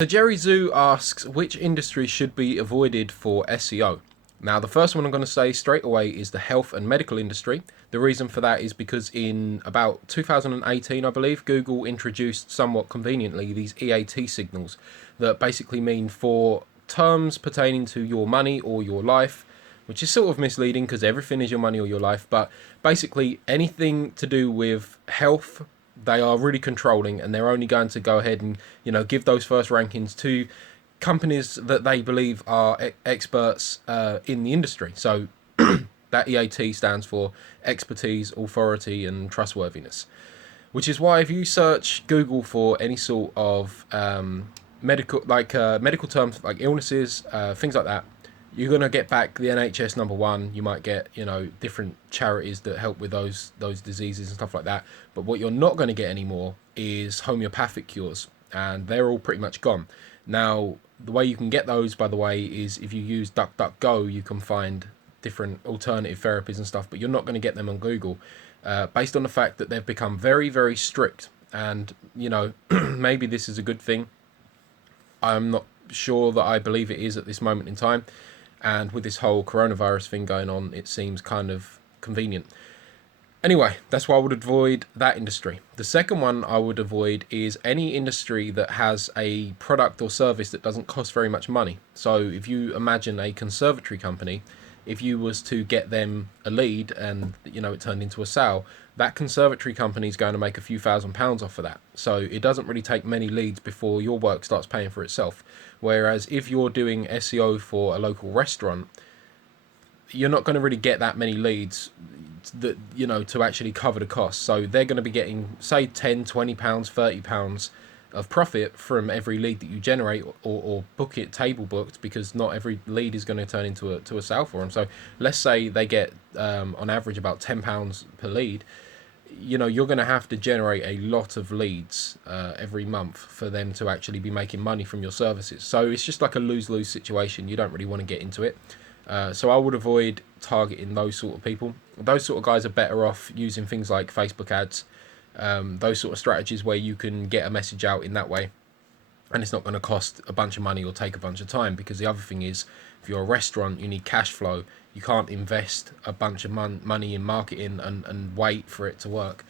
So Jerry Zoo asks, which industry should be avoided for SEO? Now, the first one I'm going to say straight away is the health and medical industry. The reason for that is because in about 2018, I believe, Google introduced somewhat conveniently these EAT signals that basically mean for terms pertaining to your money or your life, which is sort of misleading because everything is your money or your life, but basically anything to do with health, they are really controlling, and they're only going to go ahead and give those first rankings to companies that they believe are experts in the industry. So that EAT stands for expertise, authority, and trustworthiness. Which is why if you search Google for any sort of medical terms like illnesses, things like that, you're gonna get back the NHS number one. You might get different charities that help with those diseases and stuff like that. But what you're not going to get anymore is homeopathic cures, and they're all pretty much gone. Now, the way you can get those, by the way, is if you use DuckDuckGo, you can find different alternative therapies and stuff, but you're not going to get them on Google, based on the fact that they've become very, very strict. And maybe this is a good thing. I'm not sure that I believe it is at this moment in time. And with this whole coronavirus thing going on, it seems kind of convenient. Anyway, that's why I would avoid that industry. The second one I would avoid is any industry that has a product or service that doesn't cost very much money. So if you imagine a conservatory company, if you was to get them a lead and it turned into a sale, that conservatory company is going to make a few £1,000s off of that. So it doesn't really take many leads before your work starts paying for itself. Whereas if you're doing SEO for a local restaurant, you're not going to really get that many leads that to actually cover the cost. So they're going to be getting, say, £10, £20, £30 of profit from every lead that you generate, or book it table booked, because not every lead is going to turn into a sale for them. So let's say they get on average about £10 per lead. You're going to have to generate a lot of leads every month for them to actually be making money from your services. So it's just like a lose-lose situation. You don't really want to get into it. So I would avoid targeting those sort of people. Those sort of guys are better off using things like Facebook ads, those sort of strategies where you can get a message out in that way, and it's not going to cost a bunch of money or take a bunch of time. Because the other thing is, if you're a restaurant, you need cash flow. You can't invest a bunch of money in marketing and wait for it to work.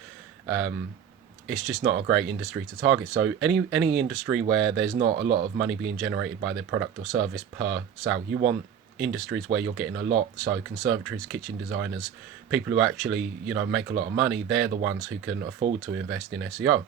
It's just not a great industry to target. So any industry where there's not a lot of money being generated by their product or service per sale, you want industries where you're getting a lot. So conservatories, kitchen designers, people who actually make a lot of money, they're the ones who can afford to invest in SEO.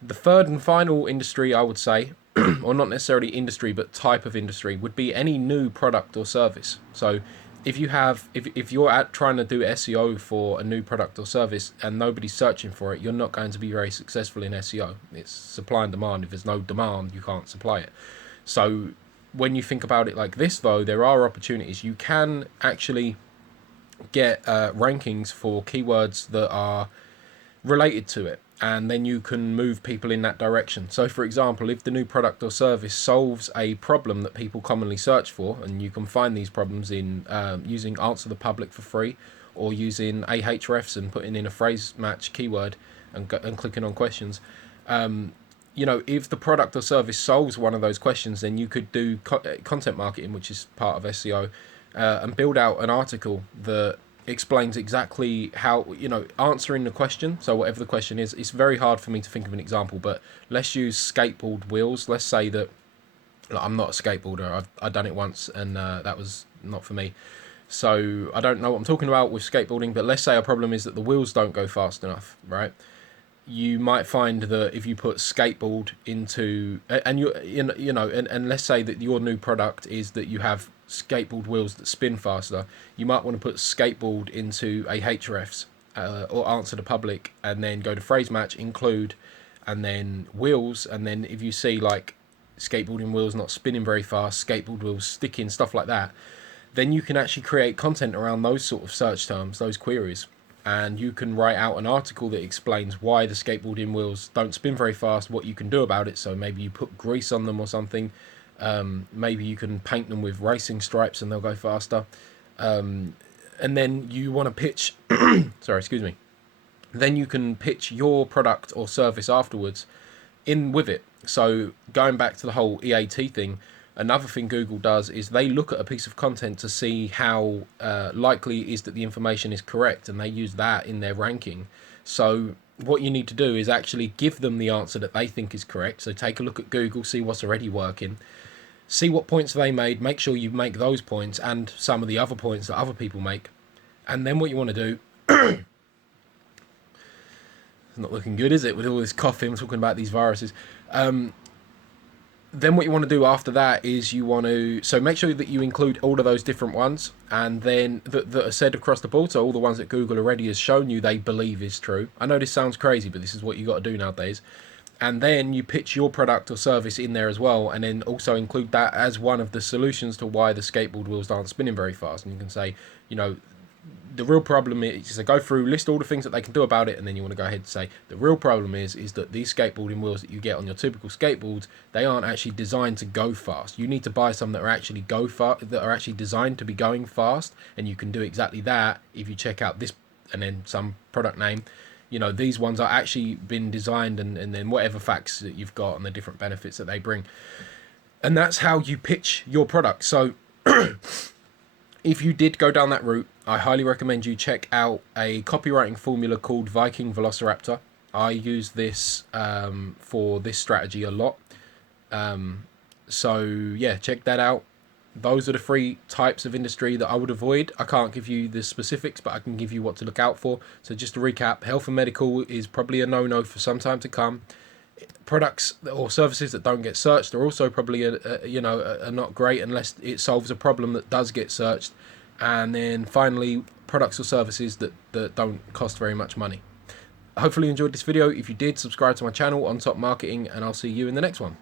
The third and final industry, I would say, or not necessarily industry, but type of industry, would be any new product or service. So if you're trying to do SEO for a new product or service and nobody's searching for it, you're not going to be very successful in SEO. It's supply and demand. If there's no demand, you can't supply it. So when you think about it like this, though, there are opportunities. You can actually get rankings for keywords that are related to it, and then you can move people in that direction. So for example, if the new product or service solves a problem that people commonly search for, and you can find these problems in using Answer the Public for free, or using Ahrefs and putting in a phrase match keyword and clicking on questions, if the product or service solves one of those questions, then you could do content marketing, which is part of SEO, and build out an article that explains exactly how, answering the question. So whatever the question is, it's very hard for me to think of an example, but let's use skateboard wheels. Let's say that I'm not a skateboarder. I've done it once, and that was not for me. So I don't know what I'm talking about with skateboarding, but let's say a problem is that the wheels don't go fast enough, right? You might find that if you put skateboard into, and let's say that your new product is that you have skateboard wheels that spin faster, you might want to put skateboard into Ahrefs or Answer the Public, and then go to phrase match, include, and then wheels, and then if you see like skateboarding wheels not spinning very fast, skateboard wheels sticking, stuff like that, then you can actually create content around those sort of search terms, those queries. And you can write out an article that explains why the skateboarding wheels don't spin very fast, what you can do about it. So maybe you put grease on them or something. Maybe you can paint them with racing stripes and they'll go faster. And then you want to pitch, then you can pitch your product or service afterwards in with it. So going back to the whole EAT thing, another thing Google does is they look at a piece of content to see how likely it is that the information is correct, and they use that in their ranking. So what you need to do is actually give them the answer that they think is correct. So take a look at Google, see what's already working, see what points they made, make sure you make those points and some of the other points that other people make. And then what you want to do, it's not looking good, is it, with all this coughing, talking about these viruses. Then what you want to do after that is you want to, so make sure that you include all of those different ones, and then that are said across the board, so all the ones that Google already has shown you they believe is true. I know this sounds crazy, but this is what you got to do nowadays. And then you pitch your product or service in there as well, and then also include that as one of the solutions to why the skateboard wheels aren't spinning very fast. And you can say, you know, the real problem is, so go through, list all the things that they can do about it, and then you want to go ahead and say the real problem is that these skateboarding wheels that you get on your typical skateboards, they aren't actually designed to go fast. You need to buy some that are actually that are actually designed to be going fast, and you can do exactly that if you check out this and then some product name. You know, these ones are actually been designed, and then whatever facts that you've got and the different benefits that they bring. And that's how you pitch your product. So if you did go down that route, I highly recommend you check out a copywriting formula called Viking Velociraptor. I use this for this strategy a lot. So yeah, check that out. Those are the 3 types of industry that I would avoid. I can't give you the specifics, but I can give you what to look out for. So just to recap, health and medical is probably a no-no for some time to come. Products or services that don't get searched are also probably are not great unless it solves a problem that does get searched. And then finally, products or services that don't cost very much money. Hopefully you enjoyed this video. If you did, subscribe to my channel On Top Marketing, and I'll see you in the next one.